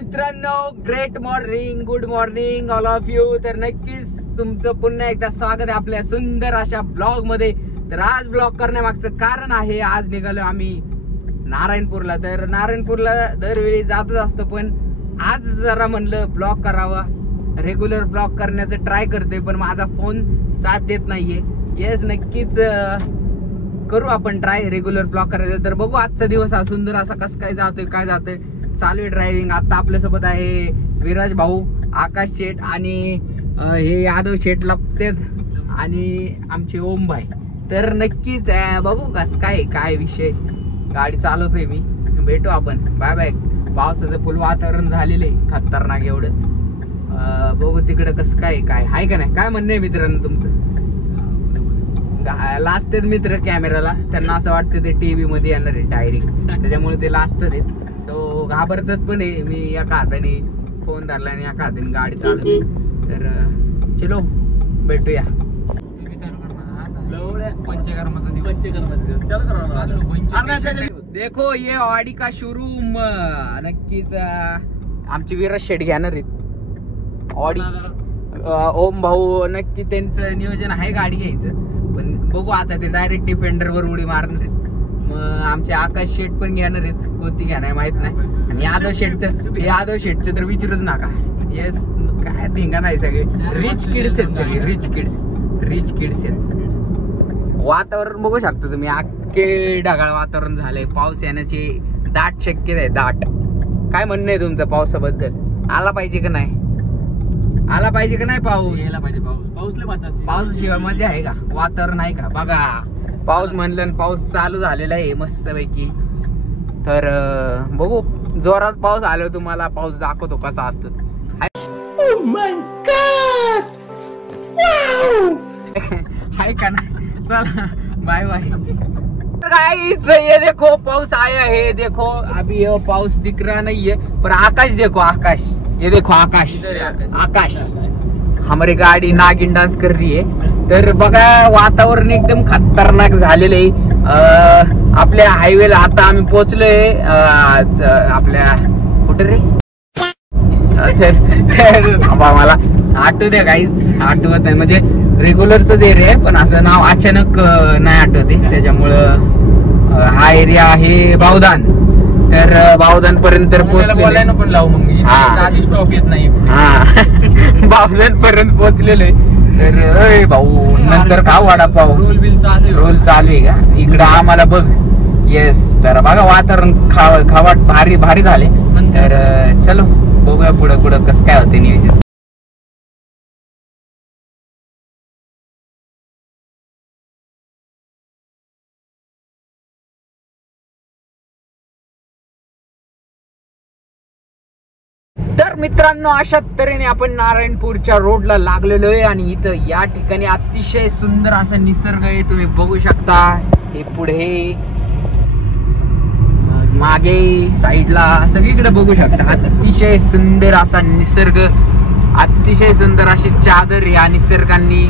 मित्रांनो, great morning, good morning all of you. तर नक्कीच तुमचं पुन्हा एकदा स्वागत आहे आपल्या सुंदर अशा ब्लॉग मध्ये. तर आज ब्लॉग करण्यामागचं कारण आहे, आज निघालो आम्ही नारायणपूरला. तर नारायणपूरला दरवेळी जातच असतो, पण आज जरा म्हणलं ब्लॉग करावा. रेग्युलर ब्लॉग करण्याचं ट्राय करतोय, पण माझा फोन साथ देत नाहीये. येस, नक्कीच करू आपण ट्राय रेग्युलर ब्लॉग करायचं. तर बघू आजचा दिवस हा सुंदर असा कसं काय जातोय, काय जातोय. चालू आहे ड्रायव्हिंग. आता आपल्यासोबत आहे विराज भाऊ, आकाश शेठ आणि हे यादव शेठ लपतेत आणि आमचे ओम भाई. तर नक्कीच बघू कस काय विषय. गाडी चालवतोय मी, भेटू आपण. Bye bye. पावसाचं फुल वातावरण झालेलं आहे खतरनाक एवढं. बघू तिकडं कसं काय आहे का नाही. काय म्हणणं आहे मित्रांनो तुमचं? लाजतात मित्र कॅमेराला, त्यांना असं वाटतं ते टीव्ही मध्ये येणार आहे डायरेक्ट, त्याच्यामुळे ते लाजतात. सो घाबरतात पण आहे. मी एका हाताने फोन धरला आणि एका हाताने गाडी चालवते. तर चलो भेटूया. देखो ये ऑडी का शोरूम. नक्कीच आमचे विराज शेठ घेणार आहेत ऑडी. ओम भाऊ नक्की त्यांचं नियोजन आहे गाडी घ्यायचं, पण बघू आता ते डायरेक्ट डिफेंडर वर उडी मारणार आहेत. मग आमचे आकाश शेठ पण घेणार आहेत, कोणती घेणार माहित नाही. आणि यादव शेठचं तर विचारूच नका. येस, काय धिंगा नाही. सगळे रिच किड्स आहेत, सगळे रिच किड्स आहेत. वातावरण बघू शकता तुम्ही, अख्खे ढगाळ वातावरण झालंय. पाऊस येण्याची दाट शक्यता आहे, दाट. काय म्हणणं आहे तुमचं पावसाबद्दल? आला पाहिजे का नाही? आला पाहिजे का नाही पाऊस? यायला पाहिजे पाऊस. पाऊस शिवाय मजा आहे का? वातावरण आहे का? बघा, पाऊस म्हणलं, पाऊस चालू झालेला आहे मस्त पैकी. तर बघू, जोरात पाऊस आल्यावर तुम्हाला पाऊस दाखवतो कसा असतो. हाय का नाही? चला बाय बाय. गाइस ये देखो पाऊस आया है. देखो अभी ये पाऊस दिख रहा नहीं है, पर आकाश देखो, आकाश. ये देखो आकाश. हमारी गाडी नागिन डान्स कर रही है. तर बघा, वातावरण एकदम खतरनाक झालेलं आहे. आपल्या हायवेला आता आम्ही पोहोचलोय. आपल्या कुठे रे? थांबा, मला आठवू द्या गाईज. आठवत नाही, म्हणजे रेग्युलरच एरिया आहे, पण असं नाव अचानक नाही आठवते. त्याच्यामुळं हा एरिया आहे बावधान. तर बावधान पर्यंत पोहोचलेलो पण लावू मग स्टॉप येत नाही. हा बावधान पर्यंत पोहोचलेलो आहे. तर भाऊ नंतर खाऊ वडापाव. रोल चालू आहे का इकडं आम्हाला? बघ. येस, तर बघा वातावरण खावाट भारी झाले. तर चलो बघूया पुढं कसं काय होते नियोजन. तर मित्रांनो, अशा तऱ्हेने आपण नारायणपूरच्या रोडला लागलेलो आहे. आणि इथं या ठिकाणी अतिशय सुंदर असा निसर्ग आहे, तुम्ही बघू शकता. हे पुढे, मागे, साईडला सगळीकडे बघू शकता. अतिशय सुंदर असा निसर्ग, अतिशय सुंदर अशी चादर या निसर्गांनी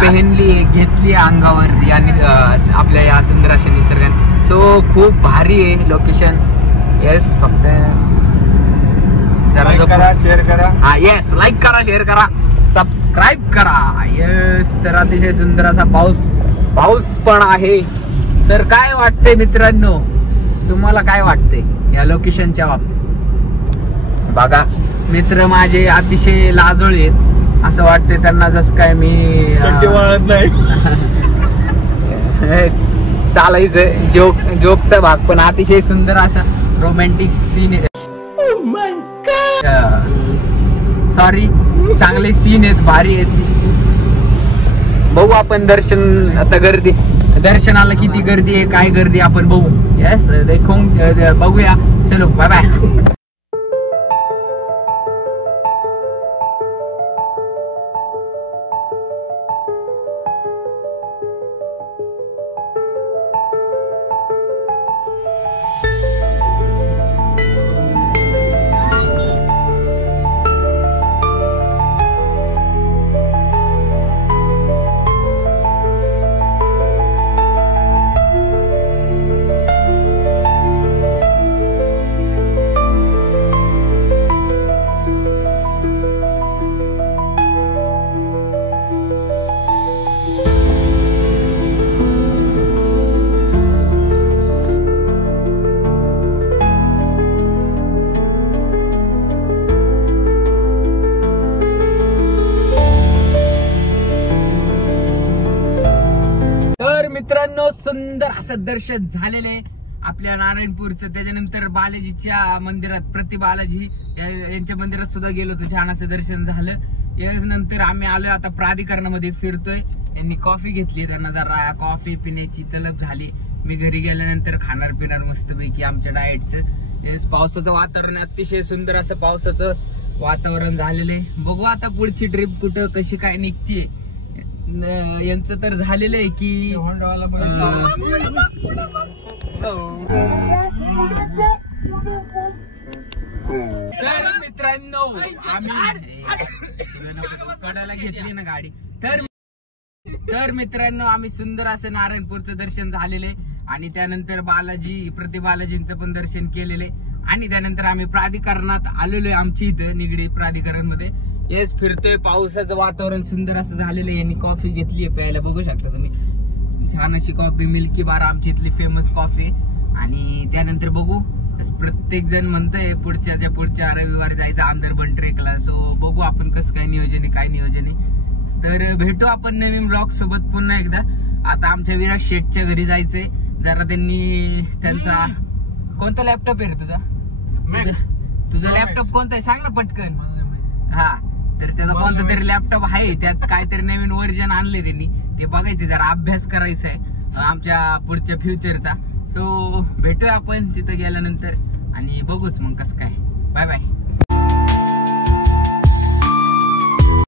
पेहनली, घेतली अंगावर या आपल्या या सुंदर अशा निसर्गाने. सो खूप भारी आहे लोकेशन. येस, फक्त जरा शेअर करा. हा, येस, लाईक करा, शेअर करा, सबस्क्राईब करा. येस, तर अतिशय सुंदर असा पाऊस पण आहे. तर काय वाटतंय मित्रांनो, तुम्हाला काय वाटतंय या लोकेशनच्या बाबतीत? बघा, मित्र माझे अतिशय लाजोळे आहेत. असं वाटतंय त्यांना जसं काय मी चालायचं जोकचा भाग. पण अतिशय सुंदर असा रोमॅन्टिक सीन आहे. सॉरी, चांगले सीन आहेत, भारी आहेत. बघू आपण दर्शन. आता दर्शनाला किती गर्दी आहे, काय गर्दी आपण बघू. येस, बघूया. चलो बाय बाय. सुंदर असं दर्शन झालेले आपल्या नारायणपूरचं. त्याच्यानंतर बालाजीच्या मंदिरात, प्रति बालाजी यांच्या मंदिरात सुद्धा गेलो होतो, छान असं दर्शन झालं. यानंतर आम्ही आलोय आता प्राधिकरणामध्ये फिरतोय. यांनी कॉफी घेतली, त्यांना जरा कॉफी पिण्याची तलब झाली. मी घरी गेल्यानंतर खाणार पिणार मस्तपैकी आमच्या डाएटचं. पावसाचं वातावरण अतिशय सुंदर असं पावसाचं वातावरण झालेलं आहे. बघू आता पुढची ट्रिप कुठं कशी काय निघतीये. यांचं तर झालेलं आहे की तर मित्रांनो आम्ही कडाला घेतली ना गाडी. तर मित्रांनो आम्ही सुंदर असं नारायणपूरचं दर्शन झालेले आणि त्यानंतर बालाजी, प्रति बालाजींचं पण दर्शन केलेले आणि त्यानंतर आम्ही प्राधिकरणात आलेलो आहे. आमची इथं निगडी प्राधिकरण मध्ये येस फिरतोय. पावसाचं वातावरण सुंदर असं झालेलं आहे. यांनी कॉफी घेतली आहे प्यायला, बघू शकता तुम्ही, छान अशी कॉफी, मिल्की बार आमची इथली फेमस कॉफी. आणि त्यानंतर बघू, प्रत्येक जण म्हणतंय पुढच्या रविवारी जायचं आंदरबन ट्रेकला. सो बघू आपण कसं काय नियोजन आहे, काय नियोजन आहे. तर भेटू आपण नवीन ब्लॉग सोबत पुन्हा एकदा. आता आमच्या विराट शेठच्या घरी जायचंय. जरा त्यांनी त्यांचा कोणता लॅपटॉप आहे रे तुझा लॅपटॉप कोणता आहे सांग ना पटकन. हा, तर त्याचा कोणता तरी लॅपटॉप आहे, त्यात काहीतरी नवीन व्हर्जन आणले त्यांनी, ते बघायचे, जरा अभ्यास करायचा आहे आमच्या पुढच्या फ्युचरचा. सो भेटूया आपण तिथं गेल्यानंतर आणि बघूच मग कसं काय. Bye bye.